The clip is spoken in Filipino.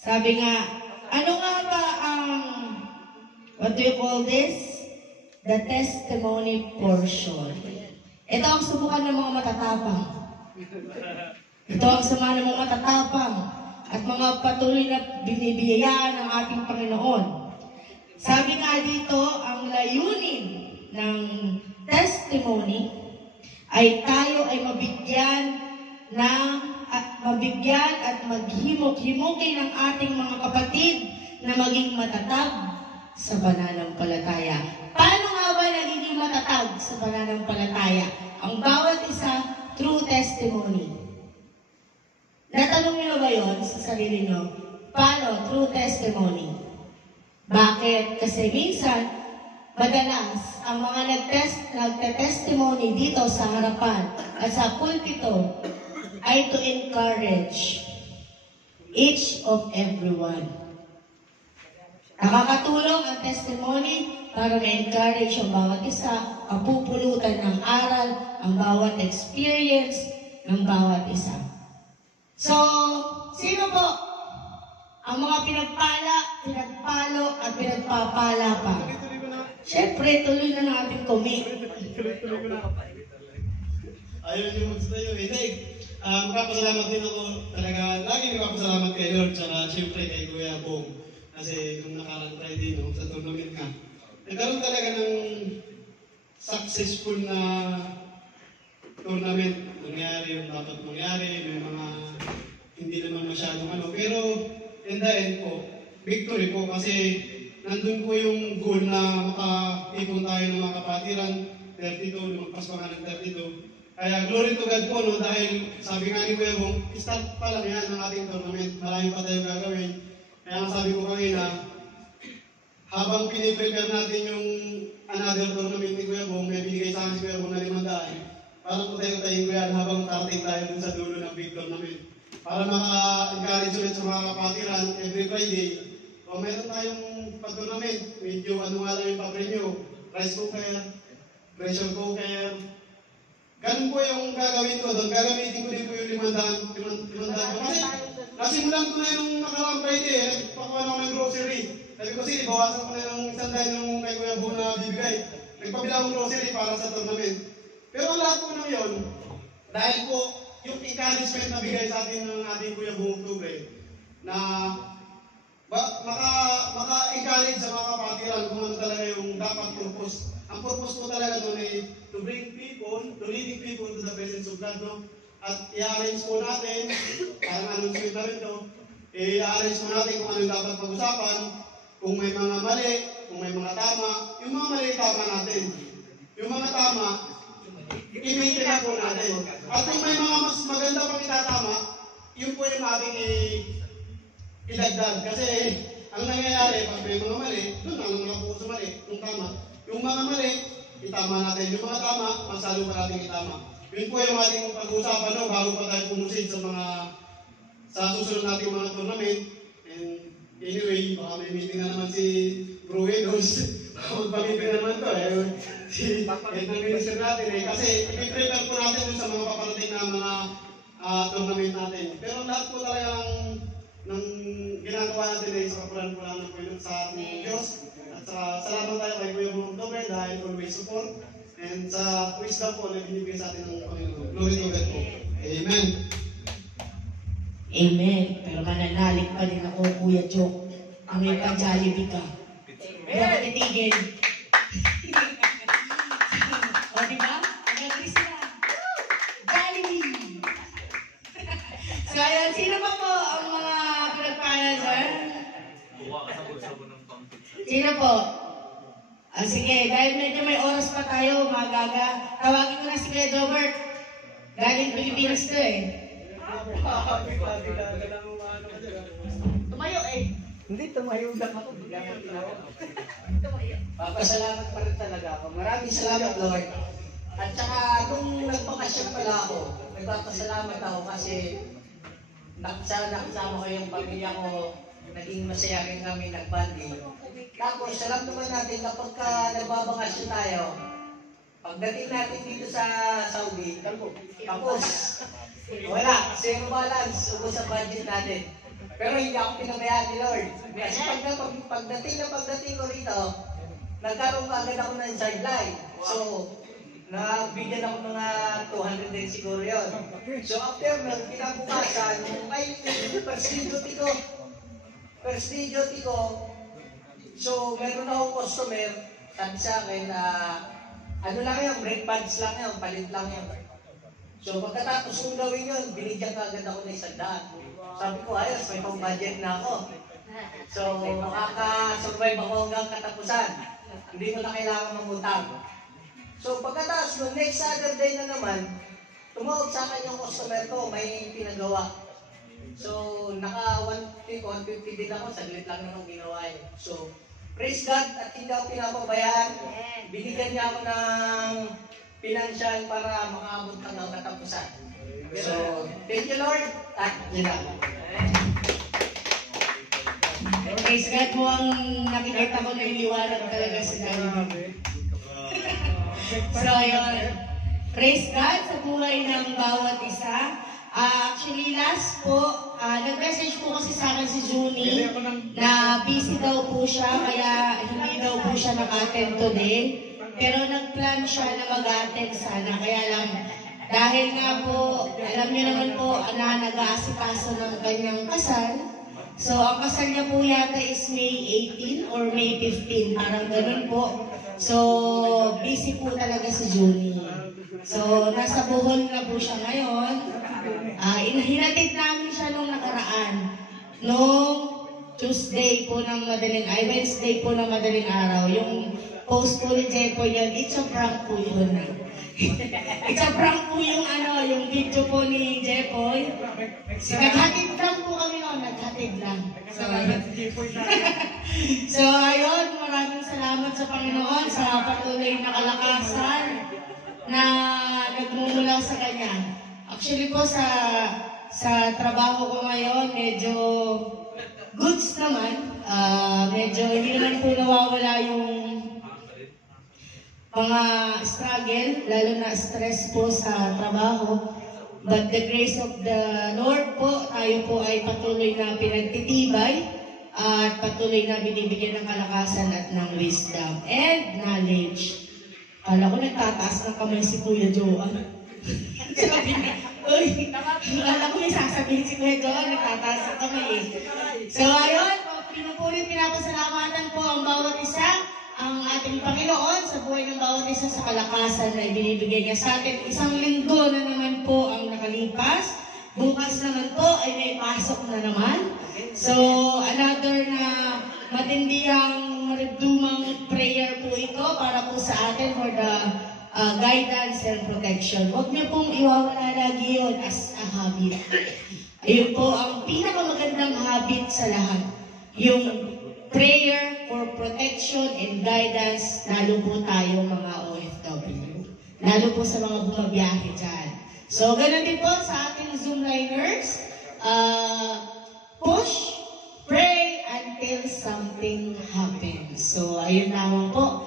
Sabi nga, ano nga ba ang, what do you call this? The testimony portion. Ito ang subukan ng mga matatapang. Ito ang sama ng mga matatapang at mga patuloy na binibiyayaan ng ating Panginoon. Sabi nga dito, ang layunin ng testimony ay tayo ay mabigyan at maghimok-himokin ng ating mga kapatid na maging matatag sa pananampalataya. Paano nga ba nagiging matatag sa pananampalataya? Ang bawat isa, true testimony. Natanong niyo ba yun sa sarili niyo? Paano true testimony? Bakit? Kasi minsan, madalas, ang mga nagte-testimony dito sa harapan at sa pulpito ay to encourage each of everyone. Nakakatulong ang testimony para ma-encourage ang bawat isa, ang pupulutan ng aral, ang bawat experience ng bawat isa. So, sino po ang mga pinagpalo at pinagpapala pa? Siyempre, tuloy na natin commit. Ayaw niyo magsayo, Ineg. Magpapasalamat din ako talaga. Lagi magpapasalamat kay Lord, tsaka siyempre kay Kuya Bong. Kasi nung nakarang Friday, sa tournament ka, nagkaroon talaga ng successful na tournament. Nangyari yung dapat mangyari, may mga hindi naman masyadong pero in the end po, victory po kasi nandun po yung goal na makaipon tayo ng mga kapatiran, 32, lumagpas pa nga ng 32. Kaya glory to God po, dahil sabi nga ni Kuya Bong, start pa lang yan ng ating tournament, marami pa tayo gagawin. Kaya sabi ko kanina, habang piniprepare natin yung another tournament ni Kuya Bong, may binigay sa akin si Kuya Bong na 500, parang putayin Kuya habang karating tayo dun sa dulo ng big tournament. Para maka-encourage ulit sa mga kapatiran every Friday, kung meron tayong pag-tournament, medyo nga lang yung papremyo, rice cooker, pressure cooker. Ganun po yung gagawin ko doon. Gagamitin ko din po yung 500. Kasi nasimulan ko na yung nakarang Friday, nagpakuha ako ng grocery. Sabi ko, sige, bawasan ko na yung 100 yung kay Kuya Bong na bibigay. Nagpabila akong grocery para sa tournament. Pero ang lahat po na yun, dahil po yung encouragement na bigay sa atin ng ating Kuya Bong Octubre, na maka-encourage sa mga kapatiran kung ano talaga yung dapat purpose. Ang purpose ko talaga doon ay to bring people, to leading people to the presence of God, no? At i-arrange po natin, parang announcement na rin to, i-arrange po natin kung ano dapat pag-usapan, kung may mga mali, kung may mga tama, yung mga mali tama natin. Yung mga tama, i-maintain na po natin. At kung may mga mas maganda pang itatama, yun po yung ating idagdag. Kasi ang nangyayari, pag may mga mali, doon lang naman po sa mali, yung tama. Yung mga mali, itama natin. Yung mga tama, masalo pa natin itama. Yun po yung ating pag-uusapan, no? Bago pa tayo pumusid sa susunod nating mga tournament. And anyway, baka may meeting na naman si Bro Edos. Magpag-meeting naman to si itong minister natin kasi i-prepare po natin sa mga paparating na mga tournament natin. Pero lahat po talagang ng ginagawa natin ay sa kapulan po lang ng Panginoon sa ating Diyos. At salamat tayo kay Kuya Bong Octubre dahil always support. And sa wisdom po na binibigay sa atin ng Panginoon. Glory to God po. Amen. Amen. Pero mananalig pa din ako, Kuya Joke. Ang may pa-Jollibee ka. Hindi ako titigil. O, diba? Agad sila. Jollibee! So, ayan. Sino pa po ang mga pinagpala, sir? Sino po? Sige, dahil medyo may oras pa tayo, magaga. Tawagin ko na si Kuya Jobert. Galing Pilipinas to Tumayo Hindi, tumayo lang ako. Papasalamat pa rin talaga ako. Maraming salamat, Lord. At saka, nung nagpakasyon pala ako, nagpapasalamat ako kasi nakasama ko yung pamilya ko, naging masaya rin kami nagbanding. Tapos, alam naman natin, kapag nagbabakasyon tayo, pagdating natin dito sa Saudi, tapos, wala, zero balance, ubos sa budget natin. Pero hindi ako pinabayaan ni Lord. Kasi pagdating ko rito, nagkaroon ka agad ako ng sideline. So, nabigyan ako mga 200 din siguro yun. So, after nun, kinabukasan, first day duty ko, so, meron akong customer, sabi sa akin na, ano lang yun, brake pads lang yun, palit lang yun. So, pagkatapos kong gawin yun, binigyan ka agad ako ng 100. Sabi ko, ayos, may pang-budget na ako. So, makaka-survive ako hanggang katapusan. Hindi mo na kailangan mamutang. So, pagkatapos nun, next Saturday na naman, tumawag sa akin yung customer ko, may pinagawa. So, naka 150 din ako, saglit lang naman ginawa eh. So, praise God at hindi ako pinapabayaan. Binigyan niya ako ng financial para makaabot hanggang katapusan. So, thank you Lord. At yun lang. Praise God mo ang nakikita ko na iliwanag talaga sa dami. So, yun. Praise God sa buhay ng bawat isa. Actually, last po, nag-message po kasi sa akin si Junie na busy daw po siya, kaya hindi daw po siya nag-attend today. Pero nag-plan siya na mag-attend sana, kaya lang, dahil nga po, alam niyo naman po, na nag-aasikaso ng kanyang kasal. So, ang kasal niya po yata is May 18 or May 15, parang ganun po. So, busy po talaga si Junie. So, nasa Bohol na po siya ngayon. Hinatid namin siya nung nakaraan. Nung Wednesday po ng madaling araw. Yung post po ni Jepo yan, it's a prank po yun. It's a prank po yung yung video po ni Jepo. Naghatid lang po kami noon, naghatid lang. So, ayun, maraming salamat sa Panginoon sa patuloy na kalakasan na nagmumula sa Kanya. Actually po, sa trabaho ko ngayon, medyo goods naman. Medyo hindi naman po nawawala yung mga struggle, lalo na stress po sa trabaho. But the grace of the Lord po, tayo po ay patuloy na pinagtitibay at patuloy na binibigyan ng kalakasan at ng wisdom and knowledge. Kala ko nagtataas ng kamay si Kuya Joan. Sabi na, uy, kala ko may sasabihin si Kuya Joan, nagtataas ng kamay eh. So ayun, pinapasalamatan po ang bawat isa, ang ating Panginoon sa buhay ng bawat isa sa kalakasan na ibinibigay niya sa atin. Isang linggo na naman po ang nakalipas. Bukas naman po ay may pasok na naman. So, another na matindihang maragdumang prayer po ito para po sa atin for the guidance and protection. Huwag niyo pong iwawala lagi yun as a habit. Ayun po ang pinakamagandang habit sa lahat. Yung prayer for protection and guidance, lalo po tayo mga OFW. Lalo po sa mga bumabiyahe dyan. So, ganun din po sa ating Zoomliners. Push, pray until something happens. So, ayun naman po.